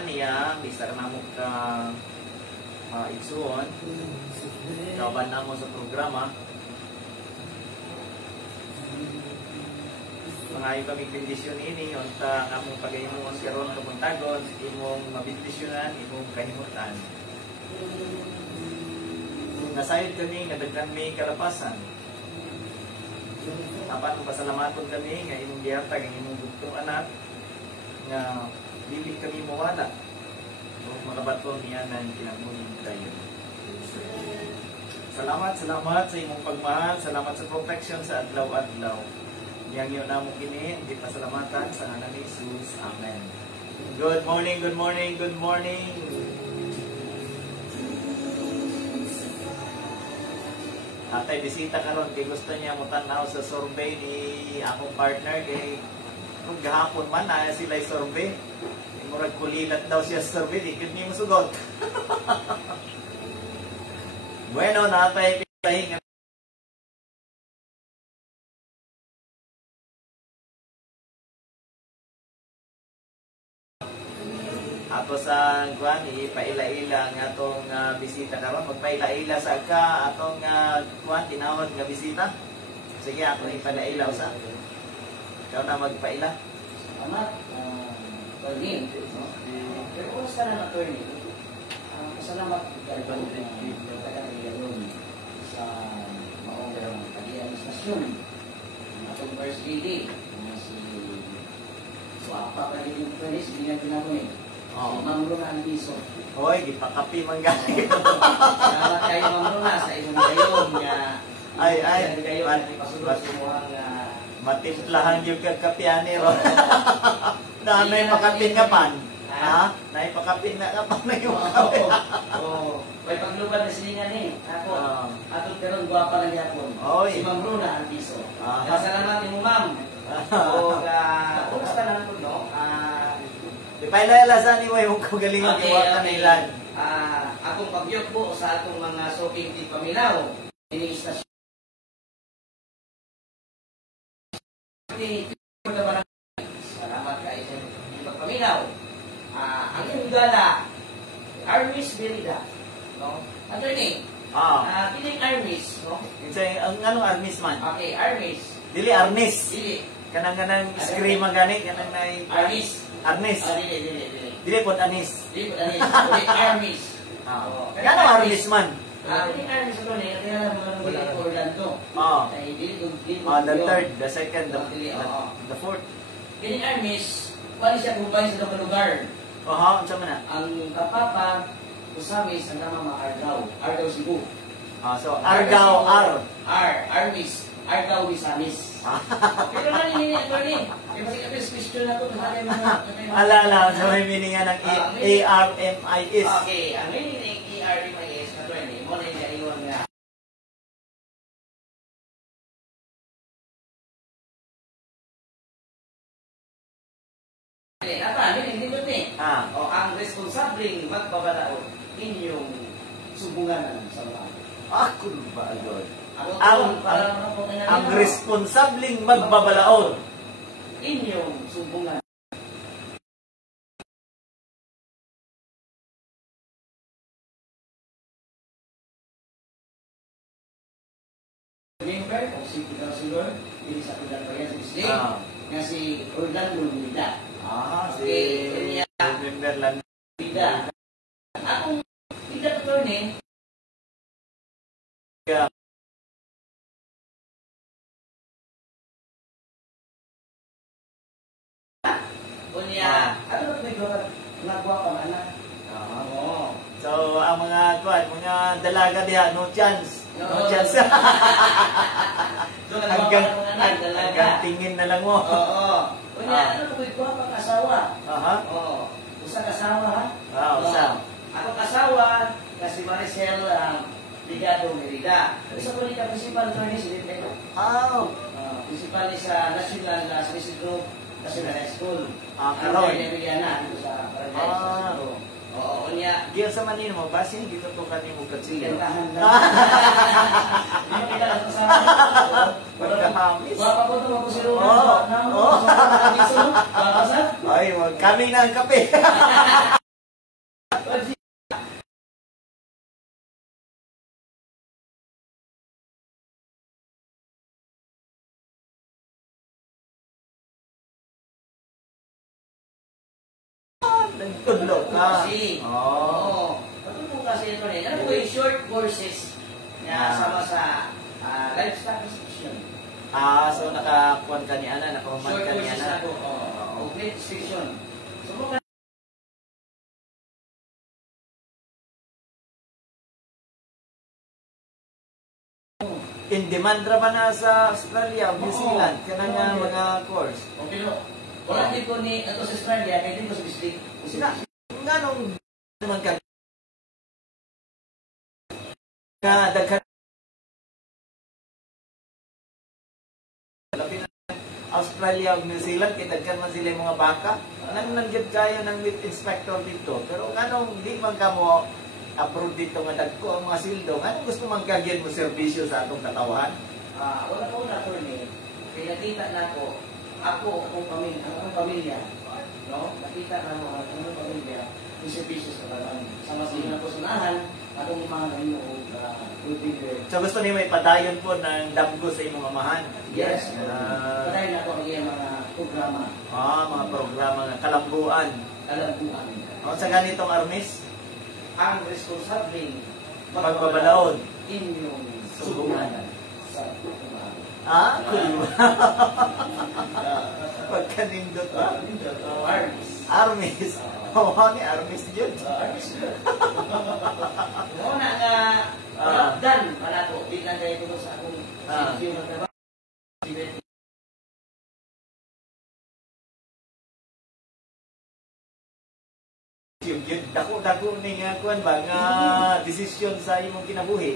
niya, bisa na mo ka igsuon, kauban na mo sa programa. Mangayo kami bendisyon ini, unta nga mong pag-imuon karon kamuntagon, imong mabindisyonan, imong kahimutan. Nasayod kami, nga may kalapasan. Dapat pasalamaton kami, nga imong gihatag, nga imong bugtong anak, nga dili kami mawala. Mga bato niya na kinamunin tayo. Salamat sa imong pagmahal, salamat sa protection sa adlaw-adlaw. Yang yun na mo kini, hindi pasalamatan sa ngalan ni Jesus. Amen. Good morning, good morning, good morning. Atay bisita karon kay gusto niya mo tanaw sa survey ni akong partner kay kung gahapon man na sila survey. Murag kulilat daw siya sa survey, di kid ni masugot. Bueno, natay pitahin. Ato sa kuan ipaila-ila nga atong bisita karon, magpaila-ila sa ka atong kuan tinawag nga bisita. Sige, ako ipaila-ila usa. Ikaw na magpaila. Salamat. Attorney. Pero oras ka na attorney. Pasalamat sa maong pag-i-administrasyon. Atong first lady. Si Wapa pa rin yung attorney, hindi na ginamit. Si Ma'am Luna Andiso. Hoy, gipakapi man gani. Salamat kayo Ma'am Luna sa inyong gayon nga ay kayo ipasulat sa muhang matimplahan yung kagkapiani ro. Na may pakapin nga pan. Ha? Nay pakapin na ka pan na yung kape. Oo. May paglubad na siningan eh. Ako, atong karon guwapa na gyapon. Si Ma'am Luna Andiso. Salamat mo Ma'am. O oras ka na no. Ipaila-ila sa niway mong kagalingan iwata na ilan. Akong pagyok po sa atong mga shopping di paminaw. Ini-istasyon. Salamat kayo sa pagpaminaw. Ang inyong gala, Armis Berida. No? Attorney, kining Armis, no? Ang anong Armis man? Okay, Armis. Dili Arnis. Dili. Kanang scream ang gani, kanang nay Armis. Arnis. Dili. Dili pod anis. Dili pod anis. Dili Armis. Kanang Armis man. Kining Armis ito niya, kaya mga Orlando. The third, the second, the fourth. Kining Armis, wala siya kumpay sa mga lugar. Ang sama na? Ang kapapa, Usamis, ang nama Argao. Argao Cebu. So, Argao, Armis. Argao Usamis. Pero nanin ito ni. Yung kasi question na ito. Alala, so may meaning nga ng A-R-M-I-S. Okay, ang meaning ng A-R-M-I-S na ito ni. Muna yung iyon nga. Hindi mo ni. Ang responsabling magbabalaod inyong subunganan sa mga. Ako ba, Lord? Ang responsabling magbabalaod inyong subungan. Member o si Councilor, hindi sa Pilar Bayan sa Bislig, nga si Orlando Mida. Si member lang. Mida. Akong Mida attorney. Unya, ano ba may nagwa pang anak? So, ang mga dalaga diha, no chance. No chance. Hanggang tingin na lang mo. Unya, ano ba may pang asawa? Usa kasawa ha? Usa. Ako kasawa, kasi Maricel Ligado Merida. Isa po niya principal attorney sa Dipego. Principal ni sa National Service Group National High School. Karoy. Dito sa Paradise. Oo, niya. Giya sa manin mo, basi dito to kanimo katsiyo. Pagkahamis. Baka po ito magkusiro. Ay, kami na ang kape. Nagtudlo ka. Kasi. Oh. Patutong kasi ito eh. Ano po yung short courses na sama sa lifestyle restriction. So nakakuan ka ni Ana, nakahuman Short ka ni courses Ana. ako. Complete restriction. So, In demand ra ba na sa Australia, New Zealand, kanang nga mga course? okay no. Wala din ko ni ato sa Australia, kaya din ko sa district. Sila, nganong naman ka nga daghan Australia ug New Zealand kay daghan man sila yung mga baka. Nang nangyud kayo ng meat inspector dito. Pero kanong di man kamo approve dito nga dagko ang mga sildo. Anong gusto man kagyan mo serbisyo sa atong katawan? Wala ko na to ni. Kaya nakita na ako akong pamilya, no? Nakita na mo ang akong pamilya, yung serbisyo sa katawan. Sama sa inyo ko sunahan, atong mga inyo So gusto niyo may padayon po ng damgo sa imong amahan? Yes. Padayon na ako ang mga programa. Mga programa nga kalambuan. Kalambuan. Sa ganitong armis? Ang responsabling Pagbabalaod. inyong sumbungan sa kulma. Kulma. Pagkanindot ba? Armis. Armis. Ni Armis yun. Armis yun. Muna nga, dan, para ko, bilang kayo ito sa akong sityo na trabaho. Yun, dako-dako ni nga kuan ba nga desisyon sa imong kinabuhi.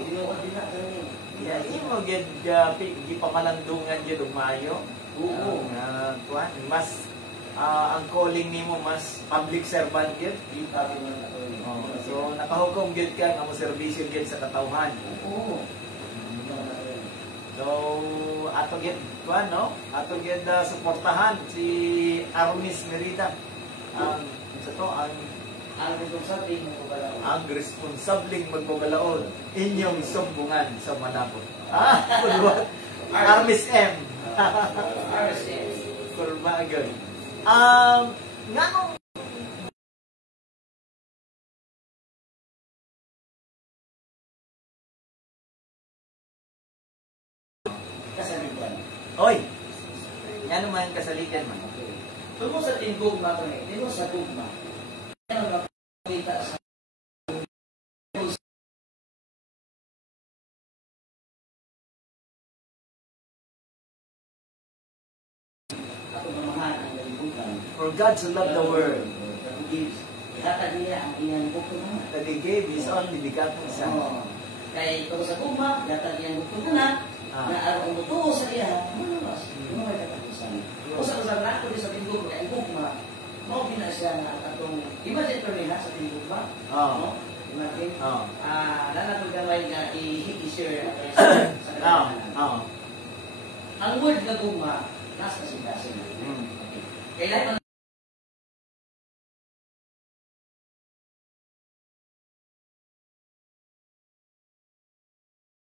Imo gid gipamalandungan jud og maayo. Oo. Kuan mas ang calling nimo mas public servant gid. So nakahukom gid ka nga mo serbisyo gid sa katawhan. Oo. So ato gid kuan no? Ato gid suportahan si Armis Merida. Ang responsableng magbabalaod inyong sumbungan sa Malabon. Kulwa. Armis M. Armis M. Kulwa agad. Nganong kasalitan. Oy. Ngano man kasalitan man. Tungkol sa tinggugma to ni, tungkol sa gugma. Ano nakita sa ako mamahan ang kalibutan. For God so loved the world, Ihatag niya ang iyang bukto na. that He gave His only begotten Son. Kaya ito sa gugma, ihatag iyang bukto na, na ang mutuo sa iya, maluwas, may katapusan. Usap-usap na ako sa tinggugma, ang gugma, mau bina siya na atong imagine ko nila sa tinggugma. No? Imagine. Nanatong gamay nga i-share sa kanila. Ang word na gugma, nasa kasigdasin. Kailan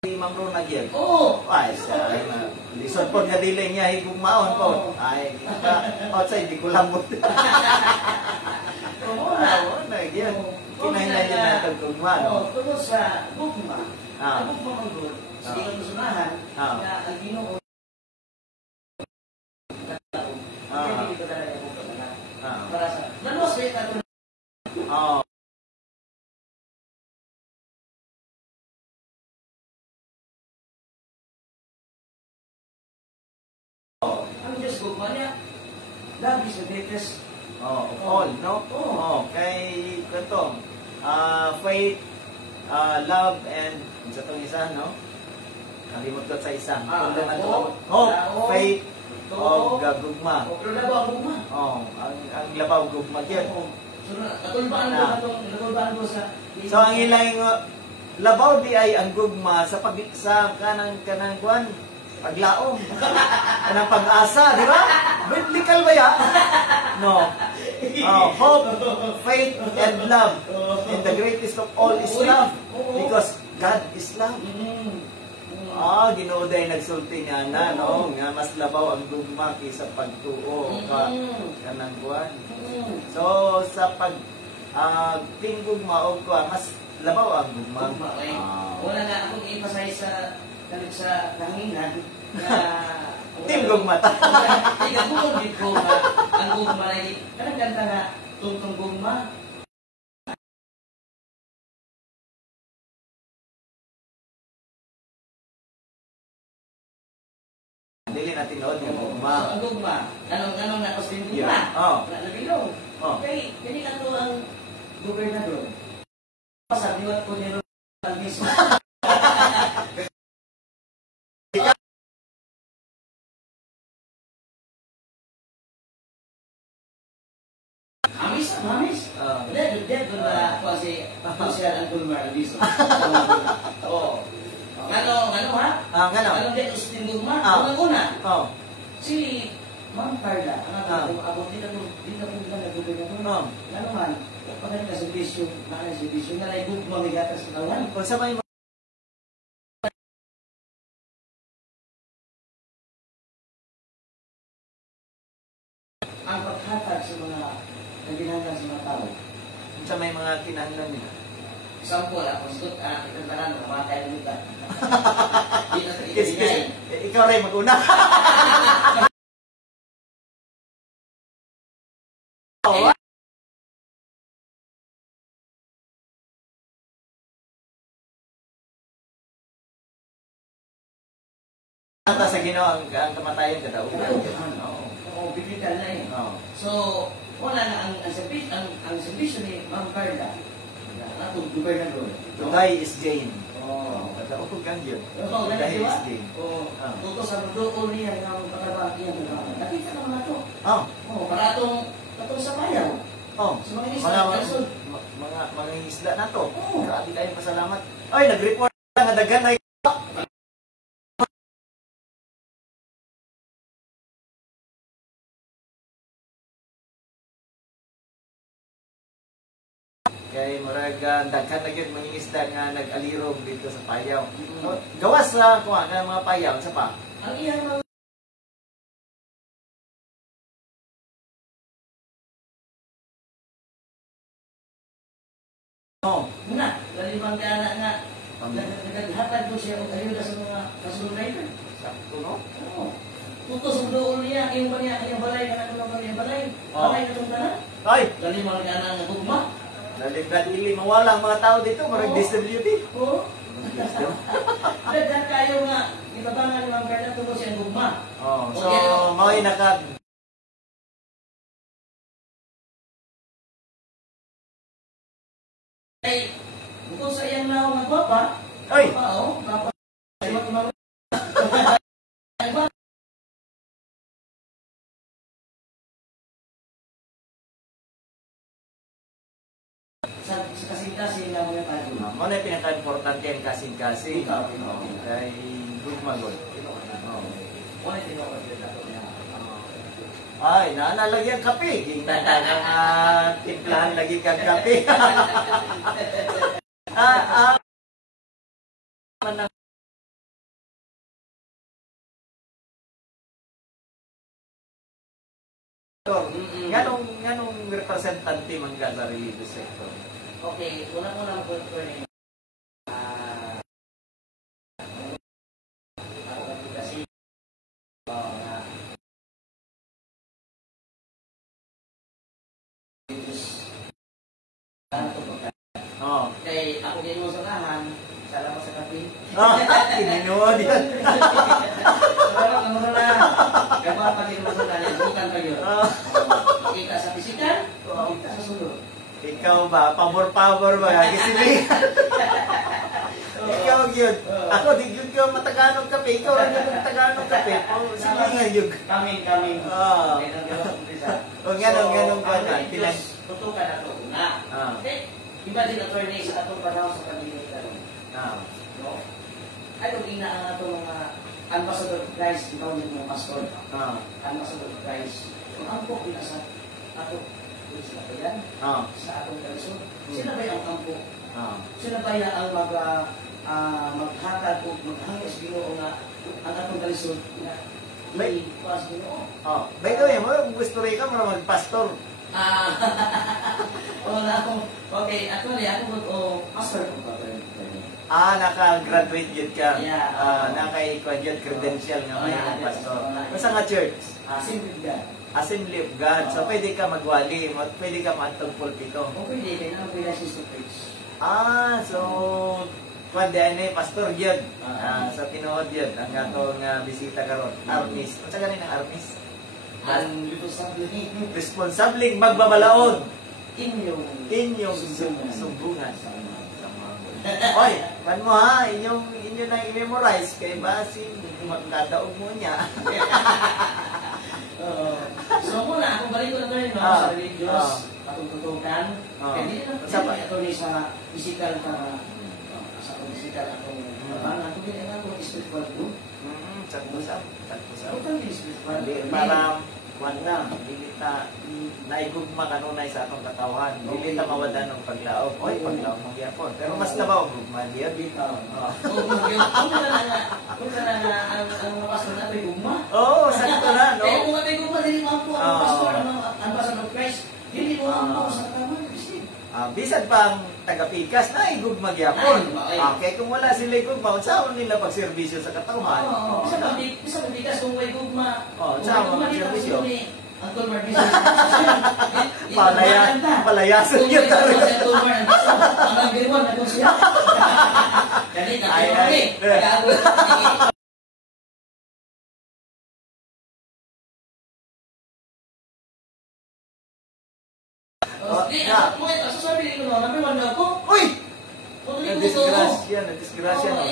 Mamro na gyud. Oo. Ay, lisod po nga dili niya higugmaon po. Ay, outside di ko lambot. Oo na gyud. Kinahanglan niya na tagugma. Tungkol sa gugma. Ang gugma ang good. Sa iyong sunahan, na ang Ginoo hindi ko talaga gugma. Para sa naluwas kayo na ito. Ang Diyos gugma niya, love is the greatest all, no? Kay kanto, faith, love, and sa itong isa, no? Kalimot ko sa isa. Hope, faith, o gugma. Pero labaw ang gugma. Ang labaw gugma yun. So, natulbaan ko sa... So, ang ilang labaw di ay ang gugma sa kanang kuan, paglaom. Kanang pag-asa, di ba? Biblical ba yan? No. Hope, faith, and love. And the greatest of all is love. Because God is love. Ginuday nagsulti niya na, no? Nga mas labaw ang gugma kaysa pagtuo. Kanang kuwan. So, sa pag tinggugma o kuwan, mas labaw ang gugma. Wala na akong ipasay sa kanginan na tinggugma ta. Tinggugma dito nga. Ang gugma na yun. Kanang ganda nga, tungtong gugma. Dili natin nood ng gugma. Ang gugma. Ganong nakos din gugma. Nabilong. Okay, hindi ka to ang gobernador. Pasabiwat ko ni Ronald mismo. Hamis? Dead doon na kasi siya ang gulmar abiso. Ngano ha? Ngano dead ustin gulmar? Una. Si Ma'am Carla, abot din ako na nag-gobernador. Ngano man, pagkali ka sa bisyo, nga na i-gugma may gatas na kawan. Kung sa may ang paghatag sa mga naghinanglan sa mga tao. Sa may mga kinahanglan nila. Example, ako sugot, itang tanan, mamatay ng lugar. Di na sa ikaw rin mag-una. Ata sa Ginoo ang kamatayan kadaugan. Bibigyan na eh. So, wala na ang servisyo ni Ma'am Carla. Atong gobernador. To die is gain. Kadao ko gang yun. To die is gain. Tuto sa mundo niya ang pagkabati niya. Nakita ka mga to. Para atong sa bayaw. Sa mga isla. Mga isla na to. Grabe tayong pasalamat. Ay, nag-report nga dagan na kay murag daghan na gyud mga isda nga nag-alirog dito sa Payaw. Gawas sa kuha nga mga payaw sa pa. Ang iyang mga muna, lalimang ka nga naghatag ko siya og ayuda sa mga kasunod rider. Sakto, no? Tutos ang doon niya, yung ba niya, yung balay, kanang balay. Balay na itong tanan. Ay! Lalimang ka na gugma. Nalipad ili mawala ang mga tao dito, marag disability. Daghan kayo nga, ibabangan ni Ma'am Carla tulos siyang gugma. So, mao'y naka ay, bukod sa iyang naong nga gwapa, ay! Gwapa, sa kasing-kasing na mga tayo. Ano yung pinaka-importante ang kasing-kasing? Kay gugma god. Ay, naanalagyan kape. Gintan ang timplahan lagi kang kape. Nganong representante man ka sa religious sector? Okay, una-una po rin. Kasi kay ako din mo sa lahan, salamat sa kape. Kinuod yan. Salamat mo na lang. Kaya mga pati mo sa lahan, bukan pa yun. Kita sa physical, kita sa sulod. Ikaw ba? Pabor-pabor ba? Gisili. Ikaw yun. Ako, di yun ka mataganong kape. Ikaw rin yung mataganong kape. Sige nga yun. Kaming. O ganong ka na. Tutukan na ito. Iba din attorney sa atong panahon sa pag-initan. Anong inaan ito mga Ambassador Christ, ikaw yung mga pastor. Ambassador Christ. Kung ampo sa ato, sila ba yan? Sa atong kalsyon. Sila ba yung ampo? Sila ba yan ang maghatag o maghangis Ginoo nga ang atong kalisod nga may pas Ginoo. Oh, by the way, mo gusto rin ka mo magpastor. Wala akong, okay, actually, ako po, pastor po pa. Naka-graduate yun ka. Yeah. Naka-graduate credential nga may pastor. Basta nga church? Assembly of God. Assembly of God. So, pwede ka magwali, pwede ka matong pulpito. O pwede, kaya naman pwede siya sa preach. So, kuwande, pastor yun. Sa tinuod yun, ang atong bisita karon. Armis. Ano sa ganin ang armis? Ang responsabling magbabalaod inyong sumbungan. Oy, man mo ha, inyo na i-memorize kay basin magdadaog mo niya. So muna, akong balik ko na rin sa Diyos, patututukan. Kaya hindi na ito ni sa physical sa physical akong ako din ang akong spiritual group. Sagpusap. Para wala, dilita naigugma kanunay sa atong katawan. Dilita mawala ng paglaog. Oy, paglaog mong yapon. Pero mas nabaw gugma diya dito. Kung ka na ang pastor na gugma. Oo, sakto na, no? Eh, kung may gugma din mo po ang pastor, ang pastor ng Christ, hindi mo ang sa tama. Bisan pang taga-pikas na igugma gyapon. Kaya kung wala sila igugma, saan nila pagserbisyo sa katawan? Bisa pagbigas kung may gugma. Saan ang serbisyo? Ang Tulmar Bishop. Palayasan yun talaga. Ang Tulmar Bishop. Ang nag-iwan na kung siya. Ganit, kaya sasabihin ko number 1 na ako. Uy! Nadisgrasya.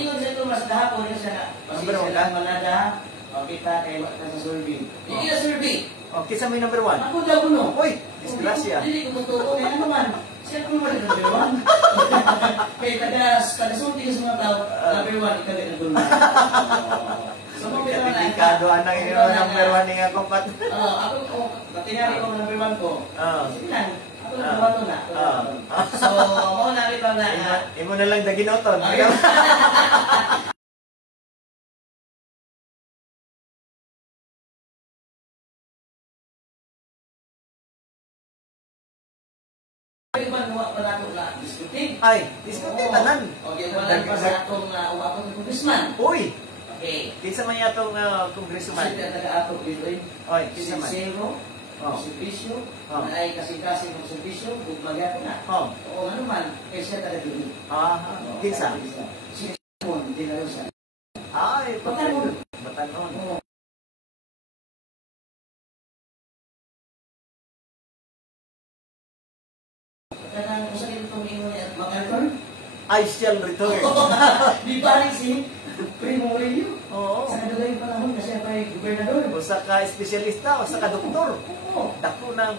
Ingon siya ito mas dahapon niya siya. Number 1 ka? Malada. Kita kay sa survey. Hindi na survey. Kisa may number 1? Ako daw no. Uy! Disgrasya. Hindi ko totoo. Kaya ano man. Siya ko naman number 1. Kaya taga-sulti sa mga tao. Number 1, ikaw din number 1. So, delikado anang inyo number 1 nga kompat. Ako, tinari ko number 1 ko. Sige lang. Ako number 1 na. So, ako nakita na. Imo na lang daginoton. Ay, diskutin tanan. Okay, wala pa sa atong uwapon ng congressman. Uy! Okay. Kinsa man yatong congressman? Sige, taga-ato dito eh. Oy, kinsa man? Zero, servisyo, ay kasi-kasi ng servisyo, bugmagya ko na. Oo, ano man, kaya siya taga-dito. Kinsa? Si Ramon, hindi na siya. Ay, Batanon. Batanon. Kanang kung saan itong ingon niya, mag-return? I shall return. Di balik si Primo Murillo. Oo. Sa kadagay panahon na siya kay gobernador. O sa ka-espesyalista o sa ka-doktor. Oo. Dako nang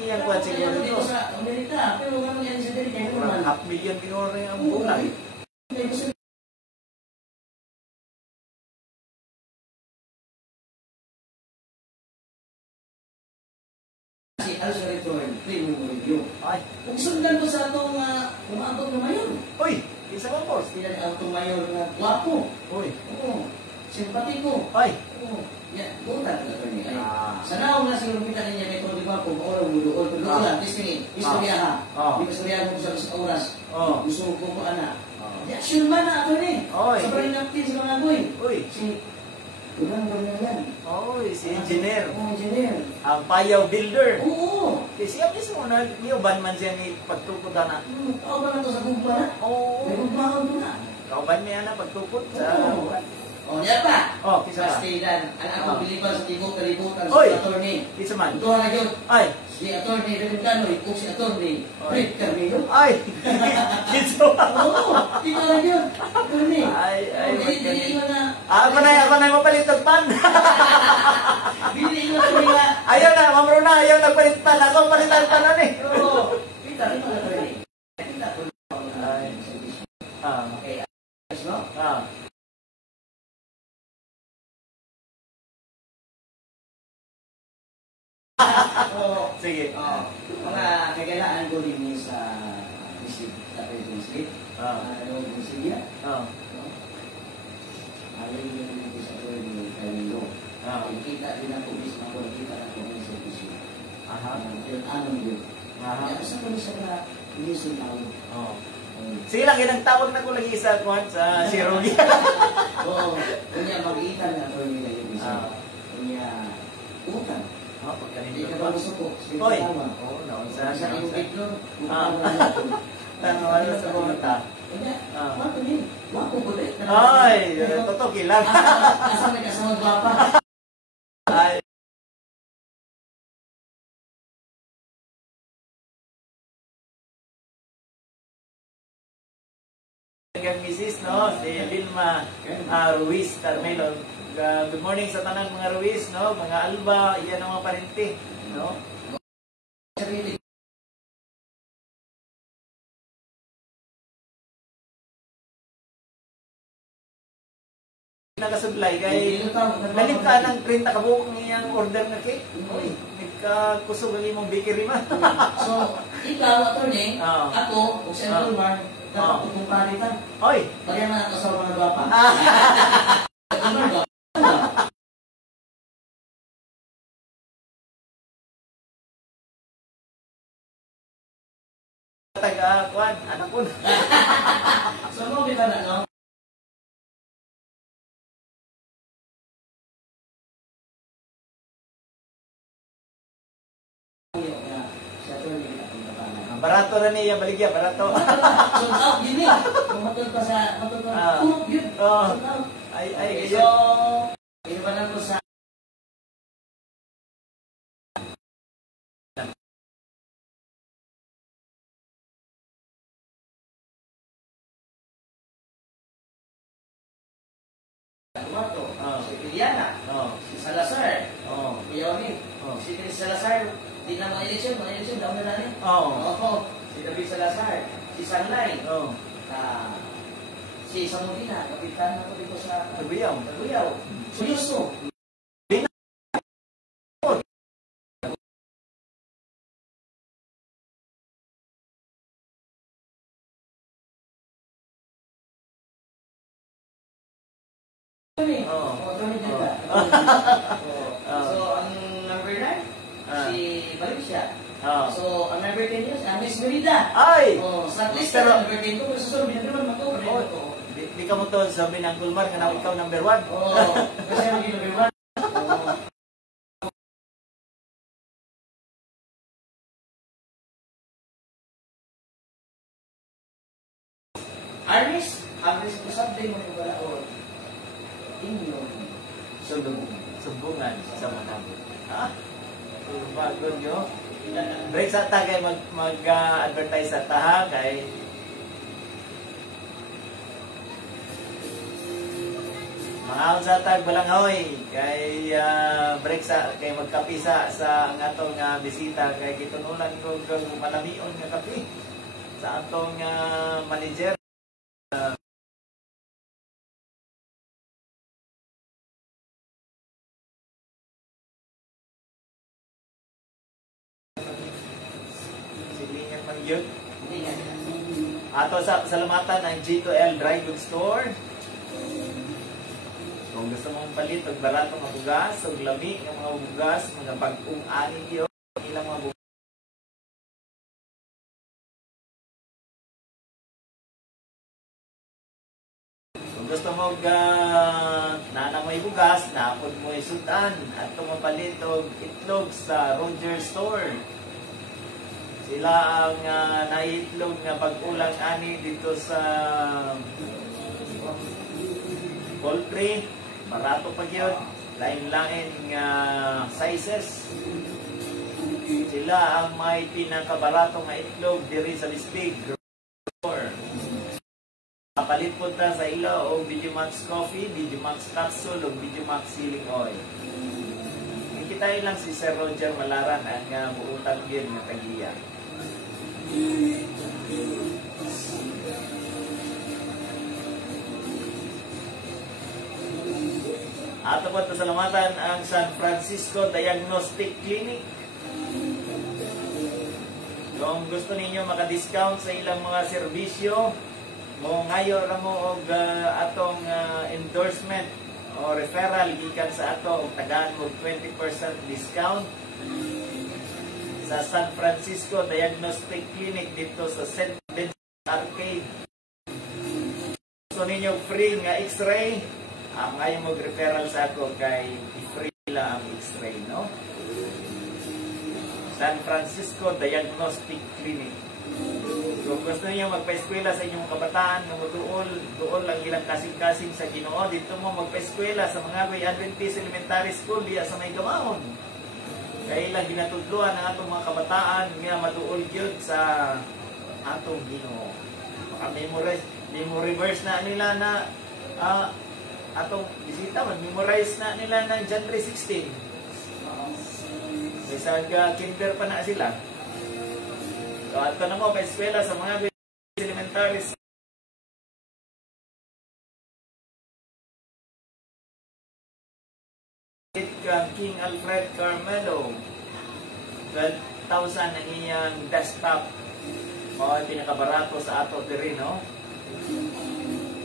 iyang kwan siguro dito ito. sa Amerika. Pero ano yan sa Amerika? Kurang 500,000 kinuro rin ang bulan. Si Alsa Return, Primo Murillo. Ay. Kung sundan ko sa itong umabot na mayor. Uy! Isa ka boss. Sila ang itong mayor na guwapo. Uy. Oo. Simpatiko. Ay. Oo. Yan, buta na ito niya. Sa naong na siguro kita niya may kung di ba kung oras mo doon. Kung doon, testing istorya ha. Di ba istorya mo sa oras. Gusto ko ko anak. Reaction man na ako ni. Sobrang napin sa mga boy. Uy. Si Ulang yan. Uy, si engineer. Oo, engineer. Ang payaw builder. Oo. Siya mismo na niuban man siya ni pagtukod na. Ako ba na to sa gugma na? Oo. May gugma ko na. Kauban niya na pagtukod sa... Oh, yan pa. Kisa ba? Pastilan. Ang ako biliban sa tibok kalibutan Oy! sa attorney. Kisa man? Ito na yun. Ay! Si attorney Reverend Canoy o si attorney Rick Carmelo. Ay! Kisa ba? Oo! Ito na yun. Attorney. Ay, Hindi mo na... Ako na mapalit ng pan. Hindi mo na nila. Ayaw na, mamro na, ayaw nagpalit pan. Ako palitan pan na eh. Oo. Kita rin mga attorney. Kita ko. Ay. Okay. No? Sige. Mga kagalaan ko din sa district, sa President Street. Sige. Alin yung sa tuloy ni Camilo. Kita din ako mismo ako, kita ako ng servisyo. Anong yun? Kaya sa ko sa na inisin ako. Sige lang, ginagtawag na ko lagi sa kwan sa Sirogi. Oo. Kanya mag-iitan na ito nila yung isa. Kanya utang. Hindi ka ba gusto ko? Oy! Oo, naon sa yung bitlo. Ano sa bumata? Kanya, wato din. Wato ko din. Ay! Totoo kilang. Asa may kasama gwapa. Ay! Ang misis, no? Si Vilma Ruiz Carmelo. Good morning sa tanang mga Ruiz, no? Mga Alba, iyan ang mga parente, no? Nakasublay kay nalit ka ng 30 ka buong niyang order na cake. Uy, nagkakusog ang imong bakery man. So, ikaw, attorney, ako, o Central Mar, dapat kumpare ka. Oy! Pagyan na ito sa mga gwapa. Taga-kuan, anak ko. So, mo ba na, no? Barato na niya, baligya, barato. Sold out, yun eh. Matod pa sa, yun. Sold out. Ay, so, iniwanan ko sa Tumato, si Piliana, si Salazar, Iyaw si Salazar, di na mga eleksyon, daw na natin. Si David Salazar, si Sanlay, si Samudina, kapitan na ko dito sa Taguyaw. Seryoso. So, ang number 9, si Valencia. So, ang number 10 yun, si Miss Merida. Ay! Sa list na number 10 ko, susunod niya naman matuto. Di ka mo to sabi ng Gulmar nga ikaw number 1. Kasi hindi number 1. Arnis ko sabi mo yung balaod. Inyo. Sumbungan sa manabot. Bago nyo. Break sa ta kay mag-advertise sa taha kay mga sa tag balanghoy kay break sa kay magkapisa sa ang atong bisita kay gitunulan ko kung malamion nga kape sa atong manager. Yun. Ato sa salamatan ang G2L Dry Goods Store. Kung gusto mong palit og barato nga bugas, og lami nga mga bugas, mga bag-ong ani yun, ilang mga bugas. Kung gusto mo nanamoy bugas, naapod mo isudan at tumapalit og itlog sa Roger Store. Sila ang naitlog nga pag-ulang ani dito sa poultry. Barato pa yun. Lain-lain nga sizes. Sila ang may pinakabarato nga itlog diri sa Lisbig. Kapalit po ta sa ilo o Vigimax Coffee, Vigimax Capsule o Vigimax Healing Oil. Kita lang si Sir Roger Malaran ang buutan yun nga tagiya. Ato po pasalamatan ang San Francisco Diagnostic Clinic. Kung gusto ninyo maka-discount sa ilang mga serbisyo, mo ngayo ra mo og atong endorsement o referral gikan sa ato og tagaan mo 20% discount sa San Francisco Diagnostic Clinic dito sa St. Vincent Arcade. Gusto ninyo free nga x-ray? Ngayon mo referral sa ako kay free lang ang x-ray, no? San Francisco Diagnostic Clinic. Kung gusto niyo magpa-eskwela sa inyong kabataan, doon lang ilang kasing-kasing sa Ginoo, dito mo magpa-eskwela sa mga Adventist Elementary School diya sa may Gamaon. Kaya lang ginatudluan ang atong mga kabataan nga maduol gyud sa atong Ginoo. Maka-memorize na nila na atong bisita, mag-memorize na nila ng John 3:16. Isang kinder pa na sila. So, ato na mo, pa-eskwela sa mga elementary school. King Alfred Carmelo, 12,000 ang iyang desktop. O, pinakabarato sa ato diri, no?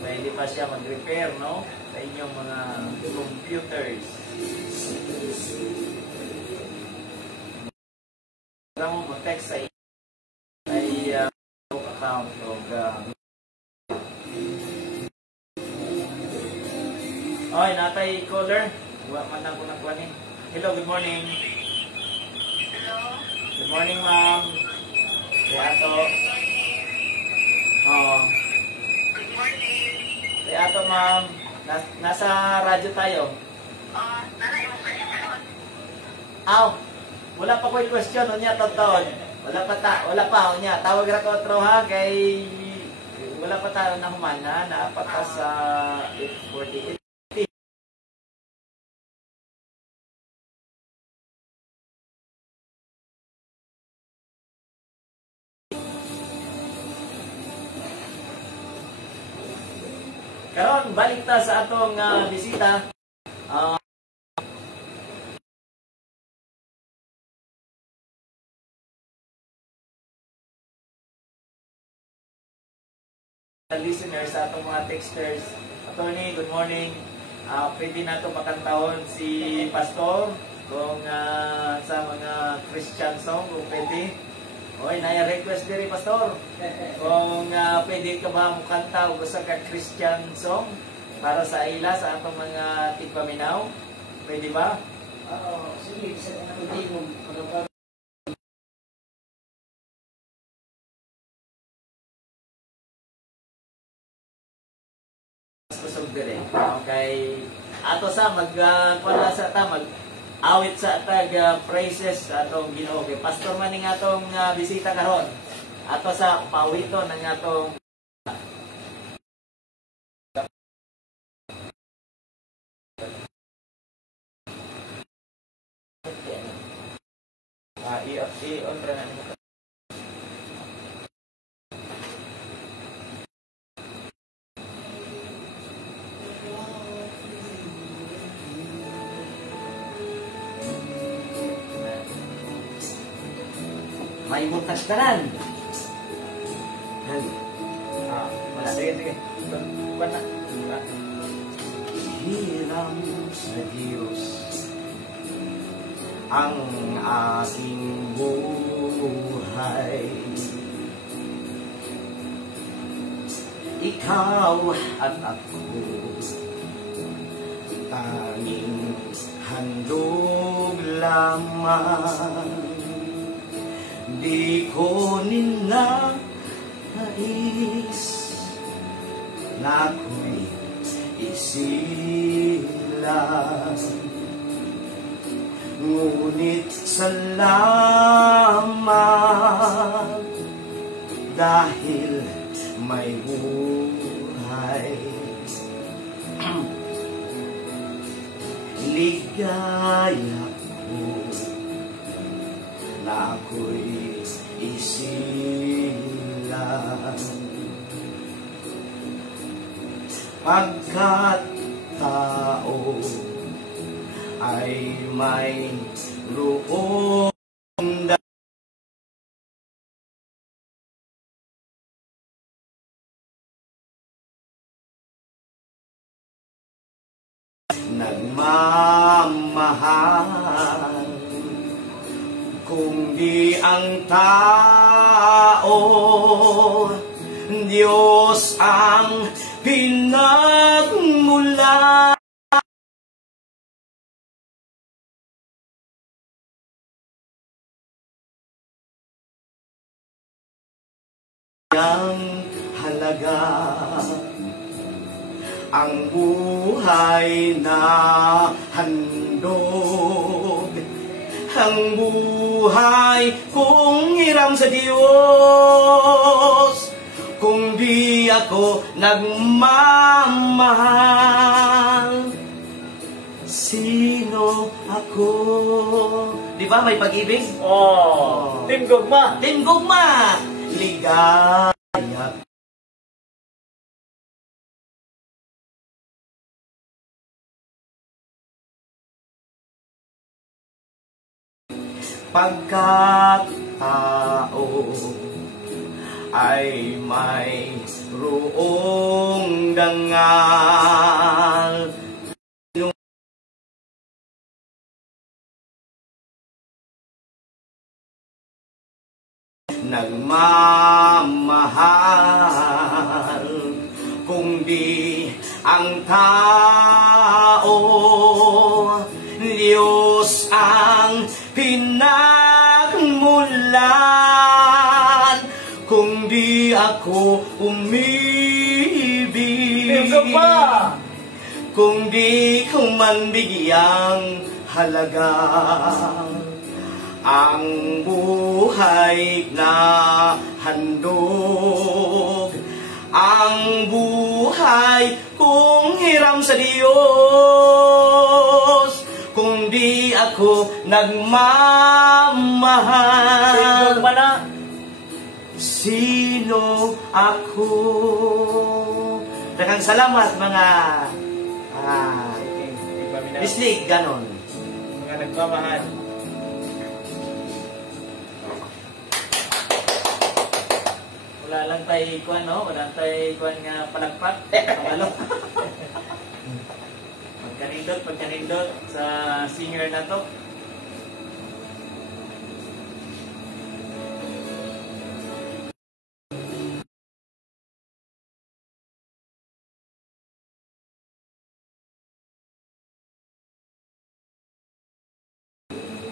Pwede pa siya mag-repair, no? Sa inyong mga computers. Alam mo, mag-text sa account o oy, natay caller. Huwag man ako nagkuhanin. Hello, good morning. Hello. Good morning, ma'am. Kaya ato. Good morning. Kaya ato, ma'am. Nasa radyo tayo. Nanay mo question. Aw, wala pa ko yung question. Unya, taon. Wala pa. Unya, tawag ra ko otro ha. Kay wala pa tayo na humana. Naapata sa 8:48. Karon balik ta sa atong bisita. Listeners sa atong mga texters. Attorney, good morning. Pwede na ito makantahon si Pastor kung sa mga Christian song kung pwede. Oy, naya-request diri Pastor. Kung pwede ka ba mukanta o sa ka Christian song para sa ila sa atong mga tigpaminaw? Pwede ba? Sige, isa na pwede mo. Kusog dire. Okay. Ato sa magkuha sa ta awit sa tag praises atong Ginoo kay Pastor man ning atong bisita karon. Ato sa pawito ng atong on ra na nimo. May butas tanan. Wala. Sige. Wala. Hiram sa Diyos ang aking buhay. Ikaw at ako tanging handog lamang. Di ko ninais na ako'y isilang. Ngunit salamat dahil may buhay. Ligaya ko na ako'y isilang. Pagkat tao ay may roon nagmamahal, kung di ang tao, Diyos ang pinagmulan. Ang halaga, ang buhay na handog, ang buhay kung hiram sa Diyos, kung di ako nagmamahal, sino ako? Di ba may pag-ibig? Oh, Team Gugma. Team Gugma! Ligaya. Pagkat tao ay may roong dangal, nagmamahal, kung di ang tao, Diyos ang pinagmulan, kung di ako umibig, kung di ko man bigyang halaga ang buhay na handog, ang buhay kung hiram sa Diyos, kung di ako nagmamahal, sino ako? Daghang salamat mga bislig, ganon. Mga nagmamahal. Wala lang tayo ikuan, no? Wala lang tayo ikuan nga palagpat. Kamalo. Pagkanindot sa singer na to.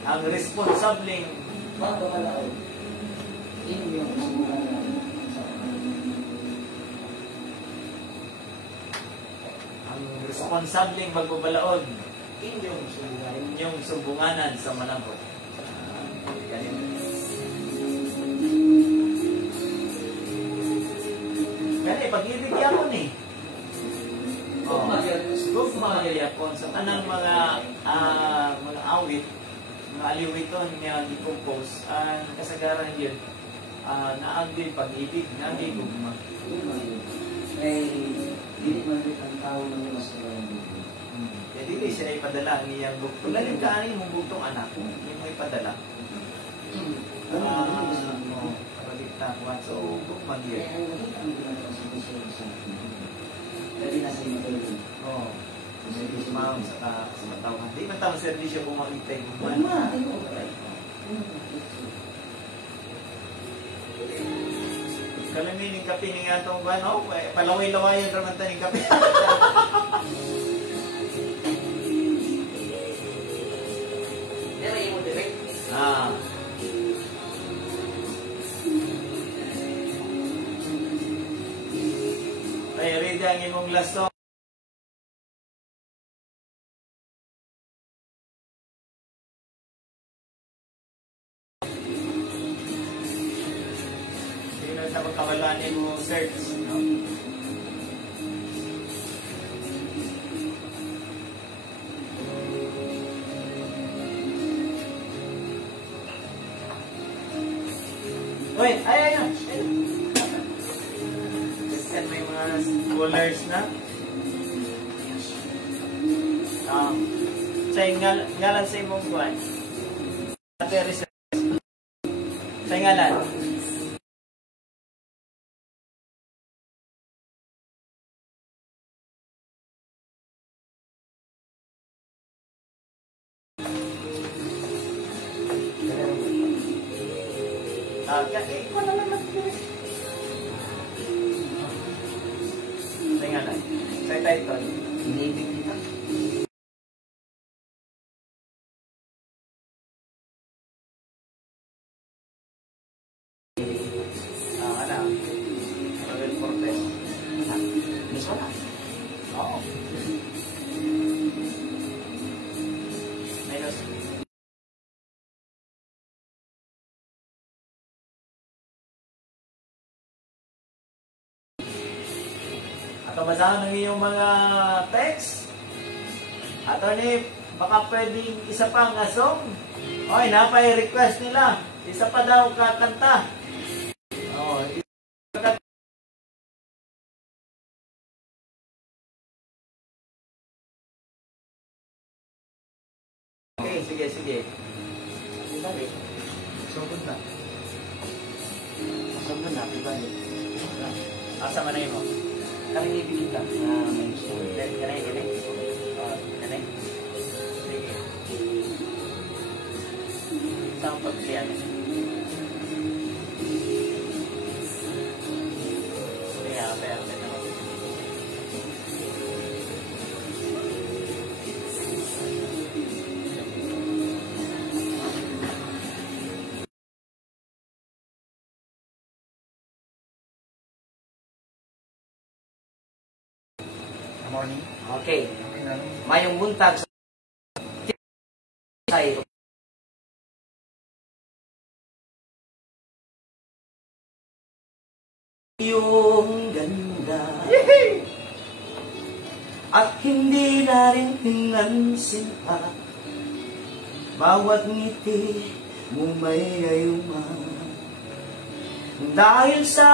Ang responsableng Magpapalaon. Inyong sumulanan. ang responsableng magbabalaod Inyong sumulanan. inyong sumbunganan sa malambot. Kani pag-ibig yapon eh. Gugma yapon sa tanang mga awit, mga aliwiton nga gi-compose, ang kasagaran yun naag din pag-ibig, naag din gugma. Ay, hindi man rin ang tao ng mas karang. Kaya dili siya ipadala ang iyang bugtong. Galing ka ani mong bugtong anak, hindi mo ipadala. Kapalit na kuwan. So, gugma Kaya yun. ang nakita ang ginagawa sa puso sa akin. Dali na sa matulog. Oo. Service ma'am sa matawan. Di man tawang servisyo kung makitay gugma. Mama, ano? Kalamining kape ni nga itong ba, no? Palaway-lawayan naman tayo ng kape. Dere mo direct. Ah. Tayo ready ang imong last song. Hindi na sa pagkabalanin mo search, no? Wait, ay. Kasi may mga scholars na. Sa ngalan sa imong buwan. Sa ngalan. Kasi ikaw na lang nagpili. Tingnan na. Sa title, inibig kita. Ano? Royal Fortress. Miss wala. Oo. Minus. At basahan ng iyong mga text. Attorney, baka pwedeng isa pang song. Okay, napay-request nila. Isa pa daw kakanta. Oh, okay, sige. Ibalik. Sugod na. Sugod na, ibalik. Asa man na yun mo? Kami ibigin ka na may school. Ganay. Ganay. Sige. Isang pagsiyan. Sige, ape. Morning. Okay. Mayong buntag sa Iyong ganda at hindi na rin pinansin pa bawat ngiti mo may ayuma dahil sa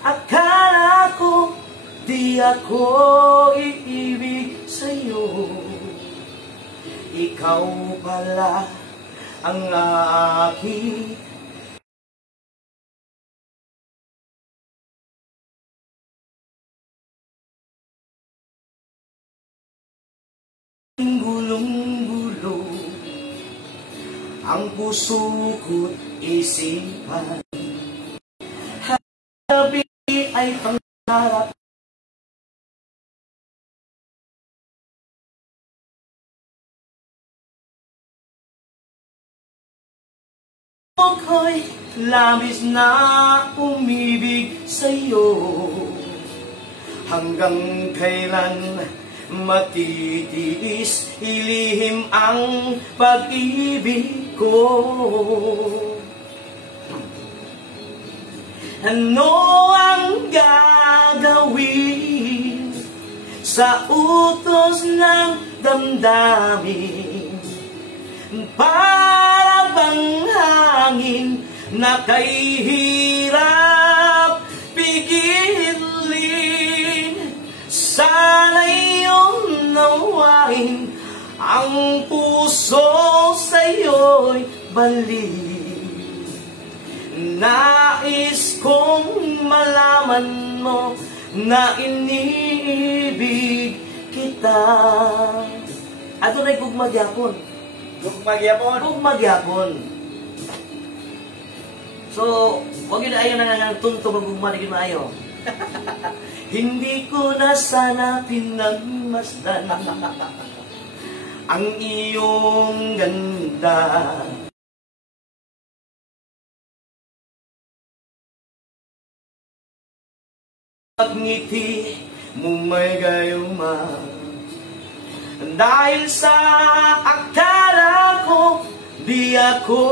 akala ko di ako iibig sa'yo. Ikaw pala ang aking gulong-gulo ang puso ko't isipan. Habi ay pangarap ako'y labis na umibig sa'yo. Hanggang kailan matitiis ilihim ang pag-ibig ko? Ano ang gagawin sa utos ng damdamin? Para bang hangin na kay hirap pigilin? Sana'y iyong nawain ang puso sa'yo'y balik. Nais kong malaman mo na iniibig kita. Ato na'y gugmagyapon. Gugmagyapon. So, huwag yun ayaw na tunto magugmadigin maayo. Hindi ko na sana pinagmasdan ang iyong ganda. Ngiti mo may gayuma dahil sa akala ko di ako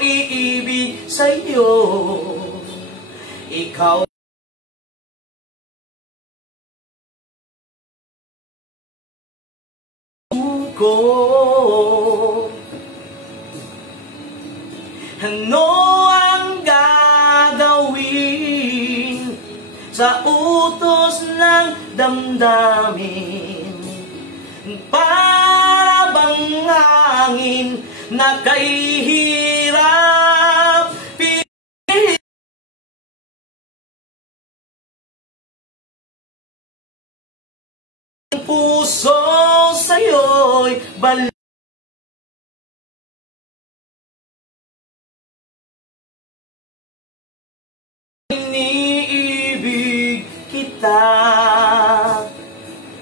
iibig sa'yo. Ikaw ko. Ano ang gagawin sa utos ng damdamin? Para bang hangin na kay hirap pigilin? Puso sa'yo'y balik. bisita.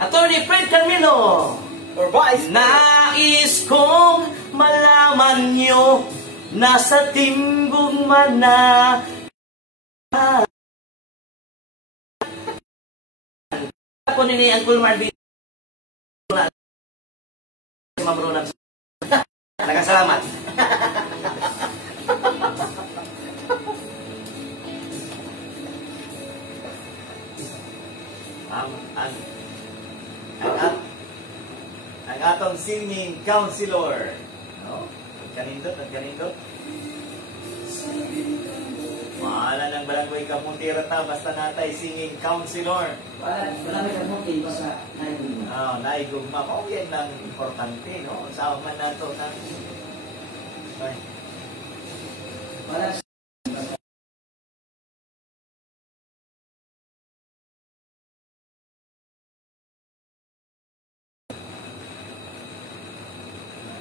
Attorney Fred Carmelo, Or Vice. nais kong malaman nyo nasa timbog man na ako nini ang Kulmar B. Mamrunan. Nakasalamat. Ang atong singing counselor. No? Kanindot. Mahala ng barangay Kamuntira ta, basta natay singing counselor. Wala may kamutin pa sa naibig mo. Naigugma ko. Yan lang importante, no? Sa man na ito na... Ay. Wala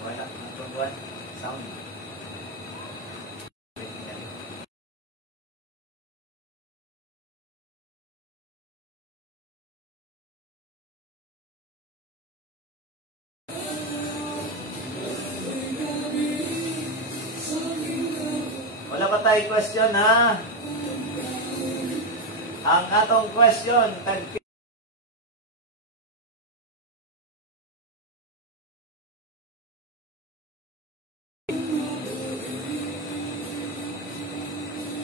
Wala. Tutuan. Sound. Wala pa tayo question, ha? Ang atong question,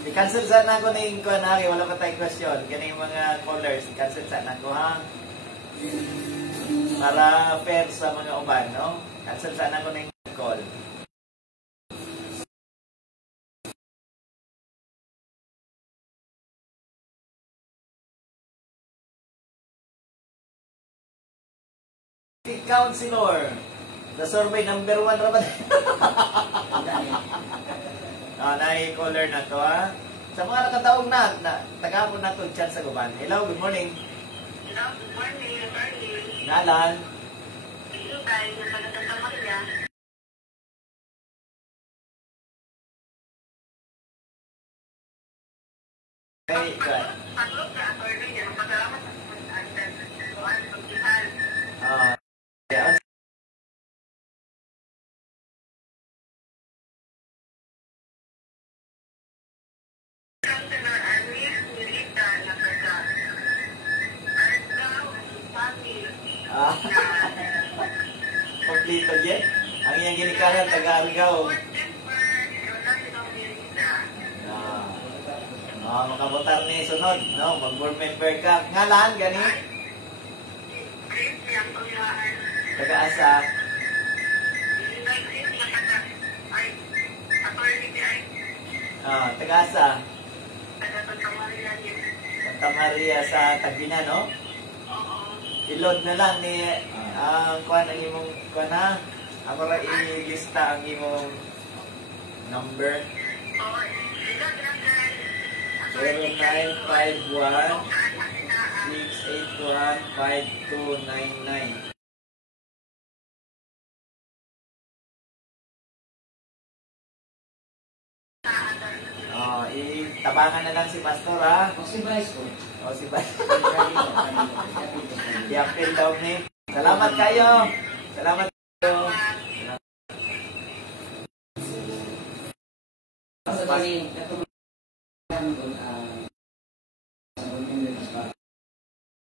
i-cancel sana ako na yung kunwari, wala pa tayong question. Kaya yung mga callers, i-cancel sana ako, ha? Para fair sa mga uban, no? Cancel sana ako na yung call. Counselor, the survey number 1 raman. Na-caller na to, ha? Sa mga nakataong tagapon na to, chat sa guban. Hello, good morning. Hello, good morning, attorney. Nalan. Ito tayo, nasa Santa Maria. Hey, good. Pagod ka, attorney, yan. Pasalamat sa pag-answer. Kuhan, pag-ihal. Yeah. Counselor Anis Mirita Nakaga. Argaw, Pati. Kompleto yet. Ang iyang ginikanan, taga-Argao. September, Rolando Mirita. Makabotar ni sunod, no? Mag-board member ka. Ngalan, gani? Chris yang tulaan. Taga-asa. Chris Nakaga. Ay, attorney ni ay. Taga-asa. Taga Santa Maria yun. Santa Maria sa Tagbinan, no? Oo. Ilod na lang ni ang kuan ang imong kuan, ha? Ako ra i-lista ang imong number. Oo, ito, Dragon. 0951 Saan sa sinaan? 681 5299. Itabangan na lang si Pastor, ha? O si Vice ko. O si i-appeal daw ni. Salamat kayo. Salamat kayo. Sa dali, katulad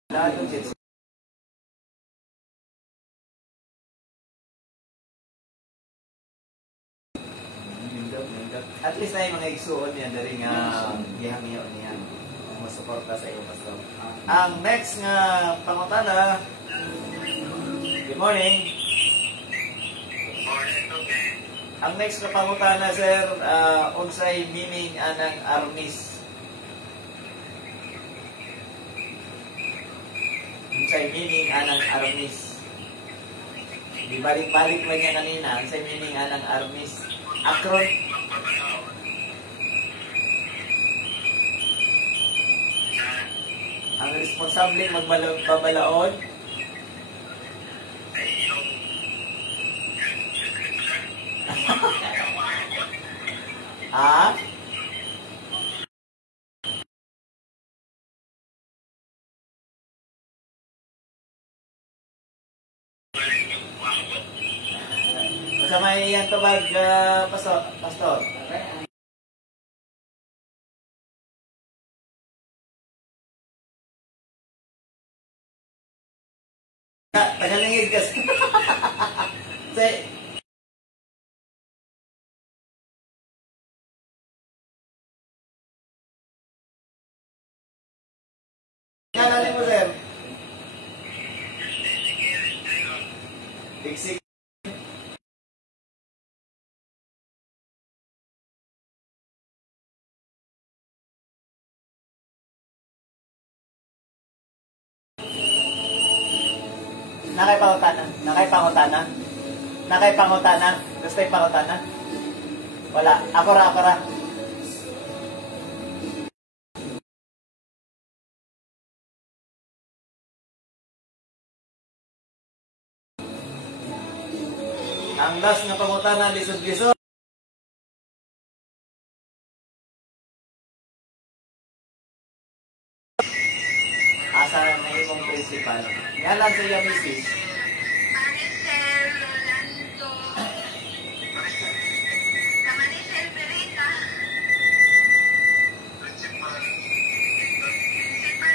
Lahat ng kids. At least na yung mga igsuon niya dari nga gihamiyo niya masuporta sa iyo, Pastor. Ang next nga pangutana, good morning. Ang next na pangutana, sir, unsay meaning anang armis? Unsay meaning anang armis? Di balik-balik man niya kanina, unsay meaning anang armis? Akron? Ang responsable magbabalaod? Ah? Sa may yan tubag, pastor. Tagalingid kasi. Ngalan mo, sir? Bigsik. Nakay pangutana? Gusto yung pangutana? Wala. Ako ra. Ang last nga pangutana, lisod-lisod. Asa na imong principal? Ngalan sa iya, Mrs. Maricel Rolando. Sa Maricel Perita. Principal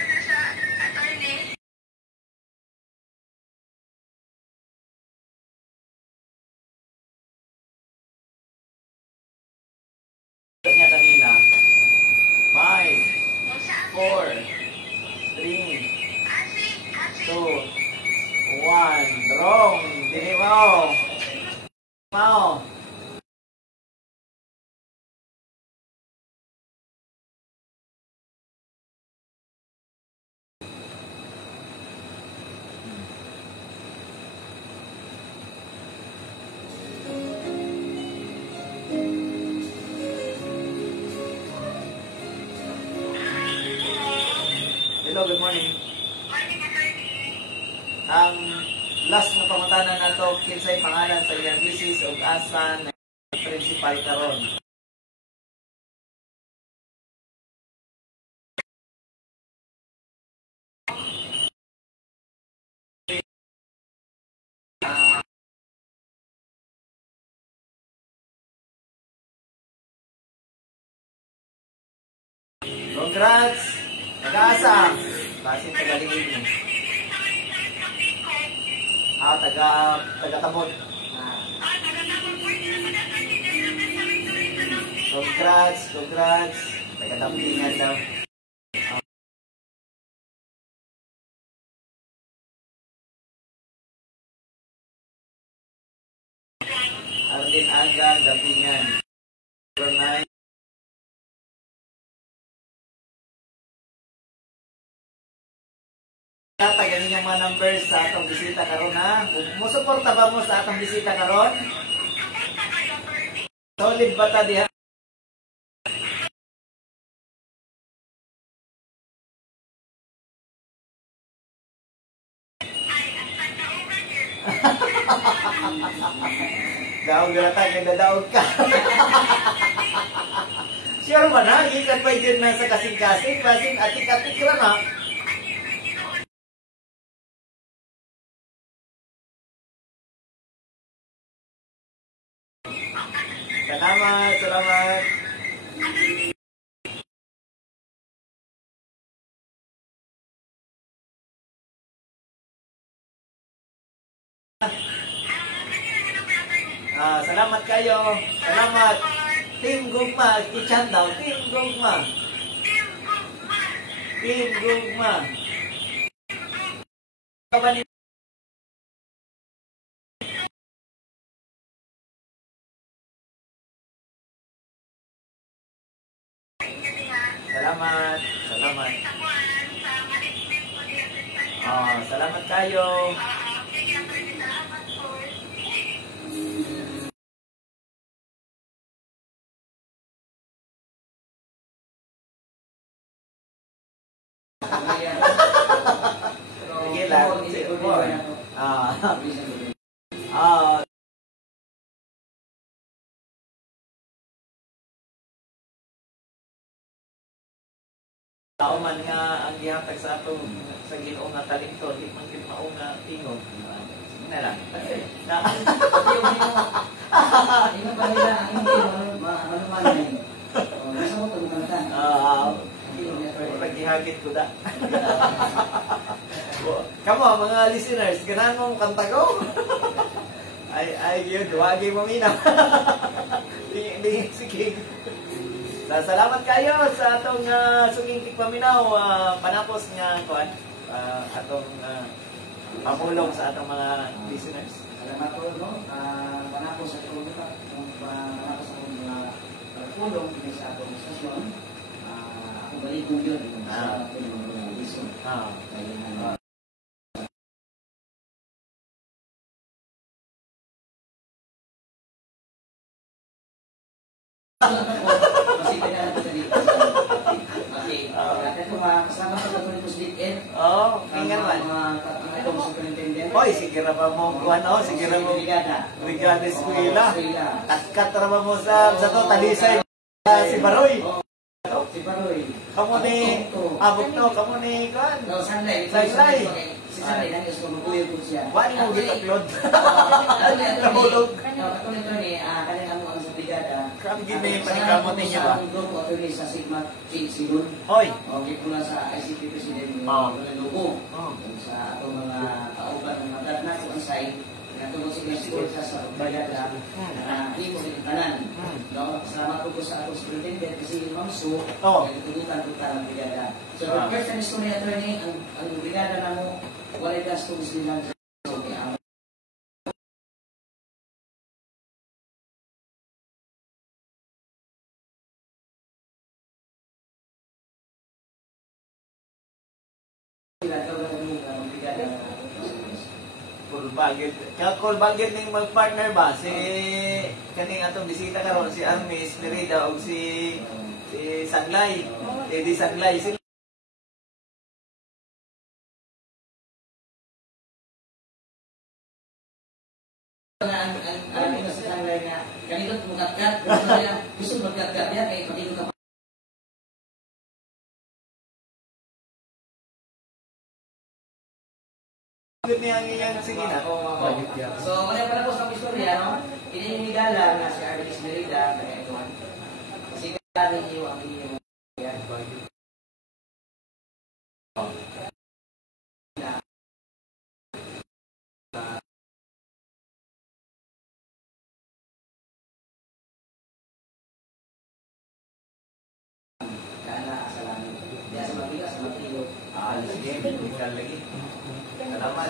na sa attorney. Niya kanina. 5, 4, 3, Asik. 2, 1. Wrong. Dili mo. Mau. Hello, good morning. Ang last na pangutanan na to, kinsay pangalan sa iyang misis ug asa na principal karon. Congrats! Taga-asa? Basin tagalingid mo. Taga-tabot. Congrats. Taga-tampingan daw. Arlene Agan, Dampingan. Number 9. Taganin yung mga numbers sa atong bisita karon ha. Musuporta ba mo sa atong bisita karon? Solid ba ta diha? Daog gata kay dadaog ka. Sure ba na? Ikan pa dyan na sa kasing-kasing. Basin atik-atik ra na. Salamat. Salamat kayo. Salamat. Team Gugma. Ichan daw. Team Gugma. Salamat. Salamat kayo. Sige lang. Tao man nga ang gihatag sa ato sa Ginoo nga talento, di man gid mao nga tingog. Sige na lang. Ino pa nila ang hindi manumanay. Gusto mo itong kanta? Pagihagit ko da. Kamu, mga listeners, ganahan mong kanta ko? Ay, yun, wagi mo minaw. Sige. Salamat kayo sa atong suging tikpaminaw, panapos nga kuan, atong pamulong sa atong mga listeners. Salamat po, no? Panapos sa itong panapos sa itong mga pagpulong sa atong stasyon. Ako balik ko yun sa atong mga lison. Masipin na natin sa dito. Okay. Ito kasama ko sa Tulitos Weekend. Oo, ingat man. Mga itong superintendent. Oy, sige ra pa mo kuan o, sige ra mo Brigada Eskwela. Kat ra mo sa to talisay si Baroy. Si Baroy. Kamu ni abot to, kamu ni kuan. No, Sanlay. Si Sanlay nang gusto magkuya po siya. Wali mo git-upload. Nahulog. Ako nito ni kanina mo ang sa brigada. Kami gini panikamot niya ba? Sa grupo ato ni sa Sigma Silun. Hoy. Okay po lang sa ICP President ni Logo. Sa atong mga kauban ng mga na kung say natulong si Gasol sa brigada. Hindi mo rin tanan. No, salamat po sa atong superintendent kasi Ma'am Su, nagtulutan po ng brigada. So, first time story attorney, ang brigada na mo, walay gastos din lang sa Call bagit ning mag-partner ba si kaning atong bisita karon si Armis Merida o si Sanlay. Di Sanlay sila ang sa Sanlay nga kanito mukat-kat gusto magkat-kat niya kay kanito ka niya ang iyang sige na. So, wala pa na po sa istorya, no? Ininigala na si Armis Merida kaya ito. Kasi kaya niyo ang inyong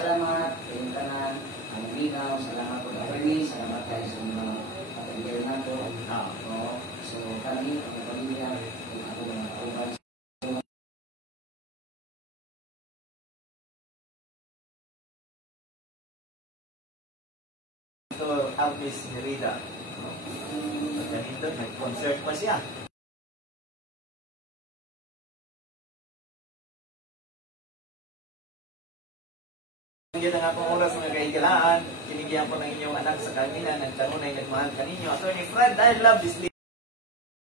salamat, pintanan, ang binaw, salamat po attorney, salamat tayo sa mga kapatid nato. So, kami, ang pamilya, ang ato mga kauban. Ito, Armis Merida. Ganito, nag-concert pa siya. Yan ang akong oras mga kaigalaan. Kinigyan ko ng inyong anak sa kanina. Nagtanunay, nagmahal kaninyo. Attorney Fred, I love this